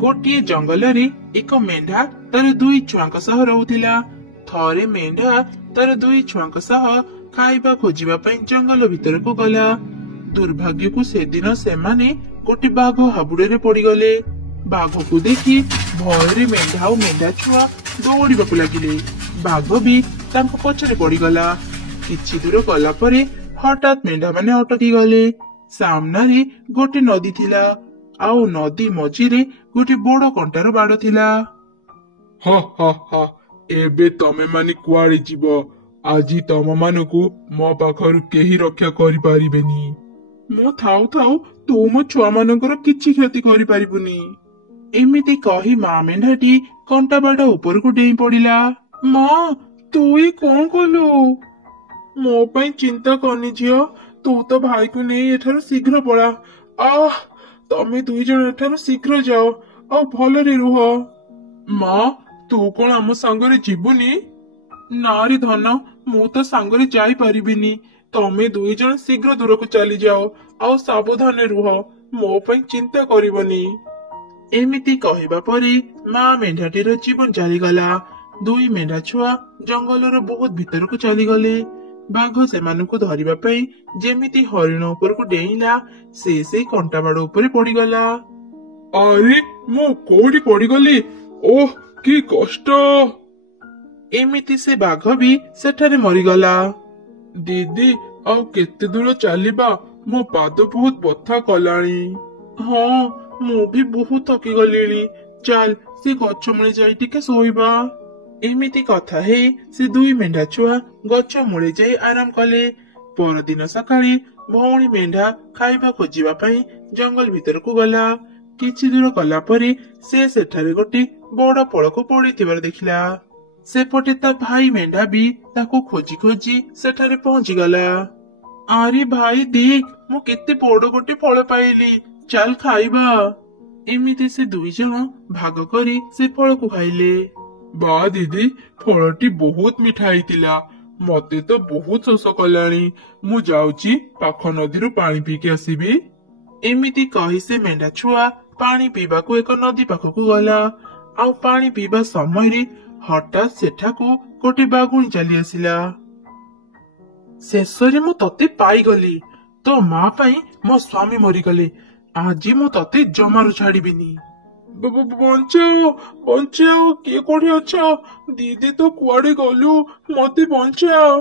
गोटे जंगल एक मेढा तार दुई छुआ सह रहुथिला। थरे मेढा तार दुई छुआ सह खाइबा खोजिबा पई जंगल भितर को गला। दुर्भाग्य को से दिन से माने गोटे बाघ हाबुड़े पड़गले। बाघ को देखी भय मेढा और मेढा छुआ दौड़ाक लगिले। बाघ भी पछरे पड़गला। किछि दूर गला परे हठात मेढा माने अटकी गले। सामने गोटे नदी थिला आउ नदी मझिरे गोटे बड़ कंटार बाड़ थिला। हा हा हा एबे तमे माने कुआड़े जीव। आजी तम मानकु मो पाखरु केही रक्षा करि पारिबेनी। मु थाउ थाउ तू मो छुआ मानकर किछि क्षति करि पारिबुनी। एमिति कही मां मेढाटी कंटा बाड़ ऊपर को डेई पड़िला। मां तू ही कौन कलु? मो पई चिंता करनी झियो। तू तो भाई को नहीं एठारु शीघ्र पळा। आह तमे दुई जण एठारु शीघ्र जाओ और भलरे रुह। मां तू कौन आम सांगरे जीवुनी? नारी धन मु तो सांगरे जाई परिबिनी। तमे दुई जण शीघ्र दूर को चली जाओ और सावधान रुह। मो पई चिंता करिबनी। एमिति कहिबा परे मां मेढाटीर जीवन चलीगला। दुई मेढा छुआ जंगलर बहुत भीतर को चलीगले। बाघ सेमानकु धरिबा पई जेमिति हरिण ऊपर को डेइला से कंटा बाड़ ऊपर पड़ीगला। अरे मु कोडी पड़ीगली। ओह की कष्ट। एमिति से बाघ भी सेठारे मरीगला। दीदी आउ केते दूर चलीबा? मो पाद बहुत बथा कलाणी। हाँ मु भी बहुत थकी गलीनी। चल से गछ मूले जाई टिके सोइबा। एमिति कथा हे से दुई मेढा छुआ गछ मूले जाई आराम कले। परदिन सकाळे भौणी मेढा खाइबा खोजिबा पई जंगल भीतर को गला। किछि दूर गला परे से सेठारे गोटे बड़ पड़ को पड़िथिबार देखिला। सेपटे ता भाई मेढा भी ताको खोजी खोजी सेठारे पहुंची गला। अरे भाई देख मु केते बड़ गोटे फल पाइली। चल खाइबा। एमिति से दुई जण भाग करी से फल को खाइले। बा दीदी फलटी बहुत मिठा हैतिला। मते तो बहुत शोष कलाणी। मु जाउची पाख नदीरु पानी पीके आसीबी। एमिति कही से मेढा छुआ पानी पीबा को एक नदी पाखकु गला। आउ पानी पीबा समय हठात सेठाकु गोटे बाघुणी चली आसिला। शेषरे मु तते पाइगली। तो मां पई मो स्वामी मरीगले। आज मु तते जमारू छाड़ीबिनी। बंचाओ बंचाओ किए कोठी अछ? दीदी तो कुआडे गलु मते बंचाओ।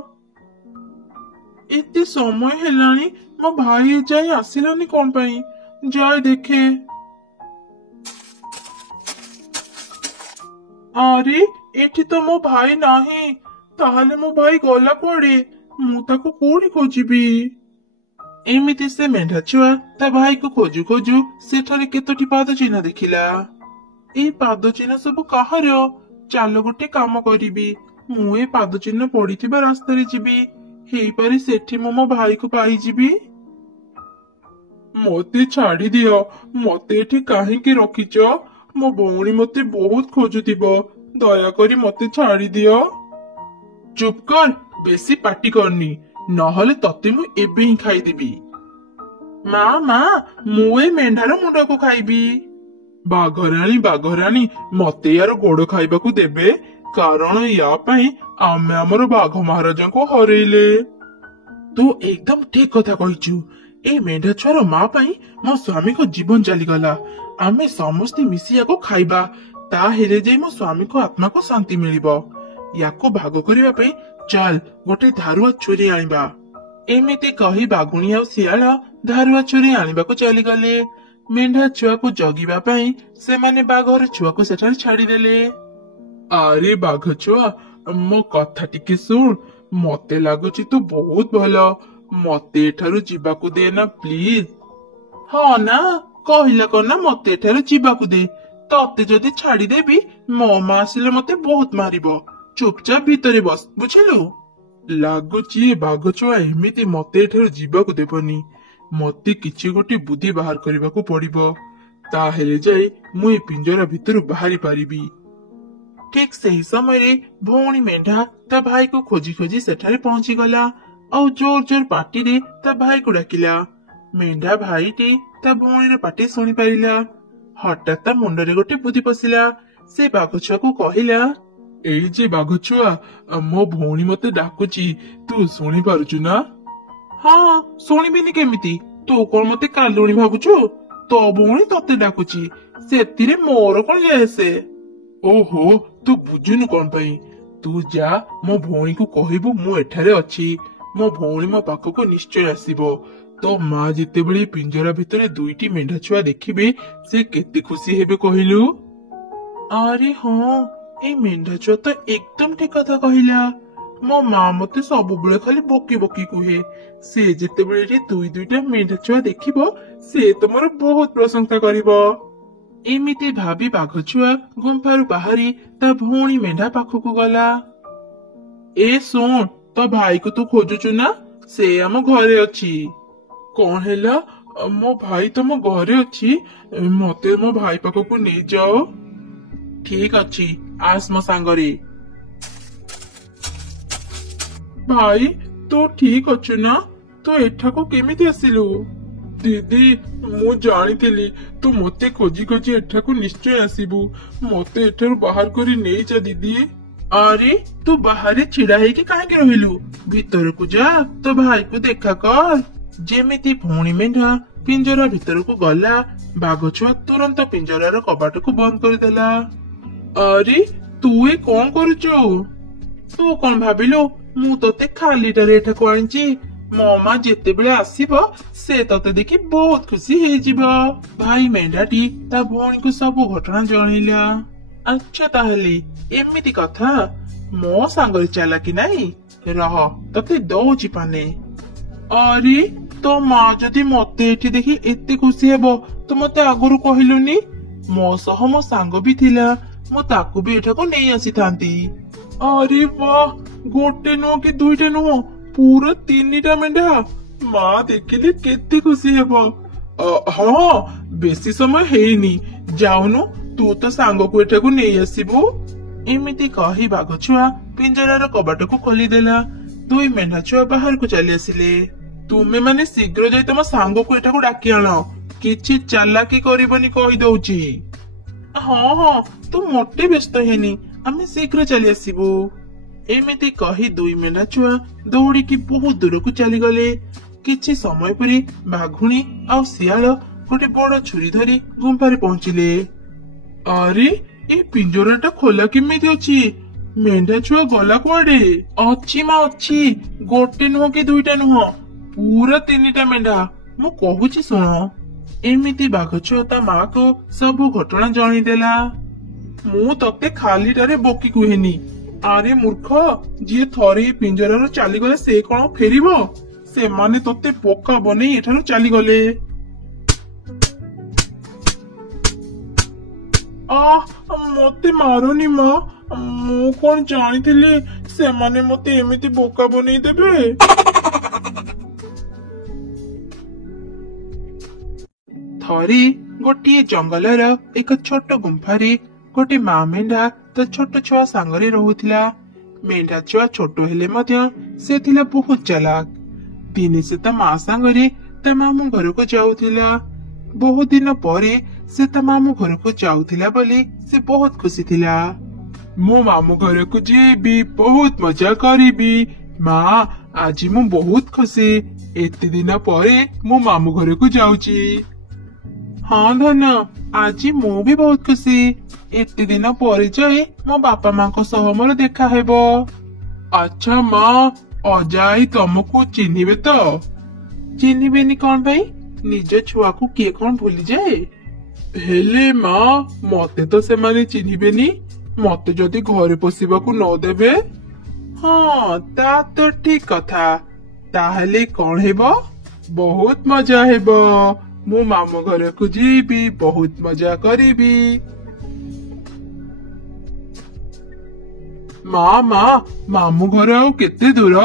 एते समय हेलानी मो भाई जाई आसिलानी कोन पई? जाय देखे। अरे एठी तो मो भाई नाही। ताहाले मो भाई गला कुआडे? मु ताको कोडी खोजिबी। एमिति से मेढा छुआ ता भाई को खोजु खोजु सेठारे केतोटी पाद चिन्ह देखिला। ए पाद चिन्ह सब काहार? चाल गोटे काम करिबी। मु ए पाद चिन्ह पड़िथिबा रास्ता रे जिबी। हेई पारे सेठी मो भाई को पाई जिबी। मते छाड़ी दियो। मते एठी काहेकि रखिच? मो भौणी मते बहुत खोजुथिबो। दया करी मते छाड़ी दियो। चुप कर बेसी पाटी करनी नहले तते मु एबे ही खाइदेबी। मां मु ए मेढार मुंड को खाइबी। बाघराणी मते यार गोड़ खाइबा को देबे। कारण या पई आमे हमर बाघ महाराज को हरेइले। तू एकदम ठीक कथा कहिचु। ए मेढा छुआर मां पई मो स्वामी को जीवन चली गला। आमे समस्ते मिसिया को खाइबा। ता हेले जे मो स्वामी को आत्मा को शांति मिलिबो। याको भाग करिबा पई चल गोटे धारुआ छुरी आनिबा। एमिति कही बाघुणी आ शियाल धारुआ छुरी आनिबा को चली गले। मेढा छुआ को जगिबा पई से माने बाघर छुआ को सेठारे छाड़ी देले। अरे बाघ छुआ मो कथा टिके सुन। मते लागुची तू बहुत भलो। मते एठारु जीवाकू दे ना प्लीज। हाँ ना कहिला कना मते एठारु जीवाकू दे। तते जदि छाड़ी देबी मो मां आसिले मते बहुत मारिबो। चुपचाप भीतरे बस बुझिलु। लागुची बाघ छुआ एमिति मते एठारु जीवाकू देबनी। मते किछि गोटे बुद्धि बाहर करबाकू पड़िबो। ताहेले जाई मु ए पिंजरा भितरु बाहरी पारिबी। ठीक सही समय भौणी मेढा ता भाई को खोजी खोजी सेठारे पहुंची गला और जोर जोर पाटी रे ता भाई को डाकिला। मेढा भाईटे ता भौणी रे पाटी सुनी पारिला। ହଠାତ୍ ତା ମୁଣ୍ଡରେ ଗୋଟେ ବୁଦ୍ଧି ପଶିଲା। ସେ ବାଘ ଛୁଆକୁ କହିଲା, ଏଇ ଯେ ବାଘ ଛୁଆ, ମୋ ଭଉଣୀ ମତେ ଡାକୁଛି, ତୁ ଶୁଣି ପାରୁଛୁ ନା? ହଁ, ଶୁଣିବିନି କେମିତି? ତୁ କଣ ମତେ କାଲୁଣୀ ଭାବୁଛୁ? ତୋ ଭଉଣୀ ତତେ ଡାକୁଛି, ସେଥିରେ ମୋର କଣ ଯାଏ ଆସେ? ଓହୋ, ତୁ ବୁଝୁନୁ କଣ ପାଇଁ? ତୁ ଯା, ମୋ ଭଉଣୀକୁ କହିବୁ ମୁଁ ଏଠାରେ ଅଛି। ମୋ ଭଉଣୀ ମୋ ପାଖକୁ ନିଶ୍ଚୟ ଆସିବ। ତୋ ମା ଯେତେବେଳେ ପିଞ୍ଜରା ଭିତରେ 2ଟି ମେଣ୍ଢା ଛୁଆ ଦେଖିବେ, ସେ କେତେ ଖୁସି ହେବେ କହିଲୁ? ଆରେ ହଁ, ଏଇ ମେଣ୍ଢା ଛୁଆ ତ ଏକଦମ ଠିକ କଥା କହିଲା। ମୋ ମା ମତେ ସବୁବେଳେ ଖାଲି ବକି ବକି କୁହେ, ସେ ଯେତେବେଳେ ଏଠି 2ଟା ମେଣ୍ଢା ଛୁଆ ଦେଖିବ, ସେ ତମର ବହୁତ ପ୍ରଶଂସା କରିବ। ଏମିତି ଭାବି ବାଘ ଛୁଆ ଗୁମ୍ଫାରୁ ବାହାରି ତା ଭଉଣୀ ମେଣ୍ଢା ପାଖକୁ ଗଲା। ଏ ଶୁଣ, ତୋ ଭାଇକୁ ତୁ ଖୋଜୁଛୁ ନା? ସେ ଆମ ଘରେ ଅଛି। କଣ ହେଲା? ମୋ ଭାଇ ତମ ଘରେ ଅଛି? ମତେ ମୋ ଭାଇ ପାଖକୁ ନେଇଯାଅ। ଠିକ ଅଛି, ଆସ ମୋ ସାଙ୍ଗରେ। ଭାଇ, ତୁ ଠିକ ଅଛୁ ନା? ତୁ ଏଠାକୁ କେମିତି ଆସିଲୁ? ଦିଦି, ମୁଁ ଜାଣିଥିଲି ତୁ ମତେ ଖୋଜି ଖୋଜି ଏଠାକୁ ନିଶ୍ଚୟ ଆସିବୁ। ମତେ ଏଠାରୁ ବାହାର କରି ନେଇଯା ଦିଦି। ଆରେ, ତୁ ବାହାରେ ଛିଡା ହେଇକି କାହିଁକି ରହିଲୁ? ଭିତରକୁ ଯା, ତୋ ଭାଇକୁ ଦେଖା କର। ଯେମିତି ଭଉଣୀ ମେଣ୍ଢା ପିଞ୍ଜରା ଭିତରକୁ ଗଲା, ବାଘ ଛୁଆ ତୁରନ୍ତ ପିଞ୍ଜରାର କବାଟକୁ ବନ୍ଦ କରିଦେଲା। ଆରେ, ତୁ ଏ କଣ କରୁଛୁ? ତୁ କଣ ଭାବିଲୁ ମୁଁ ତତେ ଖାଲିଟାରେ ଏଠାକୁ ଆଣିଛି? ମୋ ମା ଯେତେବେଳେ ଆସିବ, ସେ ତତେ ଦେଖି ବହୁତ ଖୁସି ହେଇଯିବ। ଭାଇ ମେଣ୍ଢାଟି ତା ଭଉଣୀକୁ ସବୁ ଘଟଣା ଜଣେଇଲା। ଆଚ୍ଛା, ତାହେଲେ ଏମିତି କଥା। ମୋ ସାଙ୍ଗରେ ଚାଲା କି ନାଇଁ? ରହ, ତତେ ଦଉଛି ପାନେ। ଆରେ, ତୋ ମା ଯଦି ମତେ ଏଠି ଦେଖି ଏତେ ଖୁସି ହେବ, ତୁ ମତେ ଆଗରୁ କହିଲୁନି? ମୋ ସହ ମୋ ସାଙ୍ଗ ବି ଥିଲା, ମୁଁ ତାକୁ ବି ଏଠାକୁ ନେଇ ଆସିଥାନ୍ତି। ଆରେ ବାଃ, ଗୋଟେ ନୁହଁ କି 2ଟା ନୁହଁ, ପୁରା 3ଟା ମେଣ୍ଢା। ମା ଦେଖିଲେ କେତେ ଖୁସି ହେବ। ହଁ, ବେଶୀ ସମୟ ହେଇନି, ଯାଉନୁ ତୁ ତ ସାଙ୍ଗକୁ ଏଠାକୁ ନେଇ ଆସିବୁ। ଏମିତି କହି ବାଘ ଛୁଆ ପିଞ୍ଜରାର କବାଟକୁ ଖୋଲିଦେଲା। 2 ମେଣ୍ଢା ଛୁଆ ବାହାରକୁ ଚାଲି ଆସିଲେ। ତୁମେ ମାନେ ଶୀଘ୍ର ଯାଇ ତମ ସାଙ୍ଗକୁ ଏଠାକୁ ଡାକି ଆଣ, କିଛି ଚାଲାକି କରିବନି କହିଦଉଛି। ହଁ ହଁ, ତୁ ମୋଟେ ବ୍ୟସ୍ତ ହେନି, ଆମେ ଶୀଘ୍ର ଚାଲି ଆସିବୁ। ଏମିତି କହି 2 ମେଣ୍ଢା ଛୁଆ ଦୌଡ଼ିକି ବହୁତ ଦୂରକୁ ଚାଲିଗଲେ। କିଛି ସମୟ ପରେ ବାଘୁଣୀ ଆଉ ଶିଆଳ ଗୋଟେ ବଡ ଛୁରୀ ଧରି ଗୁମ୍ଫାରେ ପହଞ୍ଚିଲେ। ଆରେ, ଏଇ ପିଞ୍ଜରାଟା ଖୋଲା କେମିତି ଅଛି? ମେଣ୍ଢା ଛୁଆ ଗଲା କୁଆଡେ? ଅଛି ମା ଅଛି, ଗୋଟେ ନୁହଁ କି 2ଟା ନୁହଁ, ପୁରା 3ଟା ମେଣ୍ଢା। ମୁଁ କହୁଛି ଶୁଣ। ଏମିତି ବାଘ ଛୁଆ ତା ମାକୁ ସବୁ ଘଟଣା ଜଣେଇଦେଲା। ମୁଁ ତତେ ଖାଲିଟାରେ ବକି କୁହେନି। ଆରେ ମୂର୍ଖ, ଯିଏ ଥରେ ଏ ପିଞ୍ଜରାରୁ ଚାଲିଗଲେ ସେ କଣ ଫେରିବ? ସେମାନେ ତତେ ବୋକା ବନେଇ ଏଠାରୁ ଚାଲିଗଲେ। ମତେ ମାରନି ମା, ମୁଁ କଣ ଜାଣିଥିଲି ସେମାନେ ମତେ ଏମିତି ବୋକା ବନେଇ ଦେବେ? ଥରେ ଗୋଟିଏ ଜଙ୍ଗଲର ଏକ ଛୋଟ ଗୁମ୍ଫାରେ ଗୋଟେ ମା ମେଣ୍ଢା ତା ଛୋଟ ଛୁଆ ସାଙ୍ଗରେ ରହୁଥିଲା। ମେଣ୍ଢା ଛୁଆ ଛୋଟ ହେଲେ ମଧ୍ୟ ସେ ଥିଲା ବହୁତ ଚାଲାକ। ଦିନେ ସେ ତା ମା ସାଙ୍ଗରେ ତା ମାମୁଁ ଘରକୁ ଯାଉଥିଲା। ବହୁତ ଦିନ ପରେ ସେ ତା ମାମୁଁ ଘରକୁ ଯାଉଥିଲା ବୋଲି ସେ ବହୁତ ଖୁସି ଥିଲା। ମୋ ମାମୁଁ ଘରକୁ ଯିବି, ବହୁତ ମଜା କରିବି। ମା, ଆଜି ମୁଁ ବହୁତ ଖୁସି। ଏତେ ଦିନ ପରେ ମୋ ମାମୁଁ ଘରକୁ ଯାଉଛି। ହଁ ଧନ, ଆଜି ମୁଁ ବି ବହୁତ ଖୁସି। ଏତେ ଦିନ ପରେ ଯାଇ ମୋ ବାପା ମାଙ୍କ ସହ ମୋର ଦେଖା ହେବ। ଆଚ୍ଛା ମା, ଅଜା ଆଈ ତମକୁ ଚିହ୍ନିବେ ତ? ଚିହ୍ନିବେନି କଣ ପାଇଁ? ନିଜ ଛୁଆକୁ କିଏ କଣ ଭୁଲିଯାଏ? ହେଲେ ମା, ମତେ ତ ସେମାନେ ଚିହ୍ନିବେନି। ମତେ ଯଦି ଘରେ ପଶିବାକୁ ନ ଦେବେ? ହଁ, ତା ତ ଠିକ କଥା। ତାହେଲେ କଣ ହେବ? ବହୁତ ମଜା ହେବ। ମୁଁ ମାମୁଁ ଘରକୁ ଯିବି, ବହୁତ ମଜା କରିବି। ମା, ମାମୁଁ ଘର ଆଉ କେତେ ଦୂର?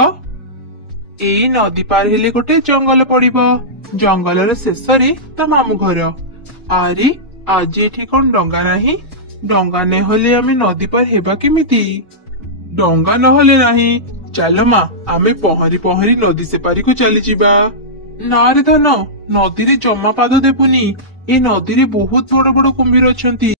ଏଇ ନଦୀ ପାର ହେଲେ ଗୋଟେ ଜଙ୍ଗଲ ପଡିବ। ଜଙ୍ଗଲର ଶେଷରେ ତା ମାମୁଁ ଘର। ଆରେ, ଆଜି ଏଠି କଣ ଡଙ୍ଗା ନାହିଁ? ଡଙ୍ଗା ନହେଲେ ଆମେ ନଦୀ ପାର ହେବା କେମିତି? ଡଙ୍ଗା ନହେଲେ ନାହିଁ, ଚାଲ ମା, ଆମେ ପହଁରି ପହଁରି ନଦୀ ସେପାରିକୁ ଚାଲିଯିବା। ନା ରେ ଧନ, ନଦୀରେ ଜମା ପାଦ ଦେବୁନି। ଏ ନଦୀରେ ବହୁତ ବଡ ବଡ କୁମ୍ଭୀର ଅଛନ୍ତି।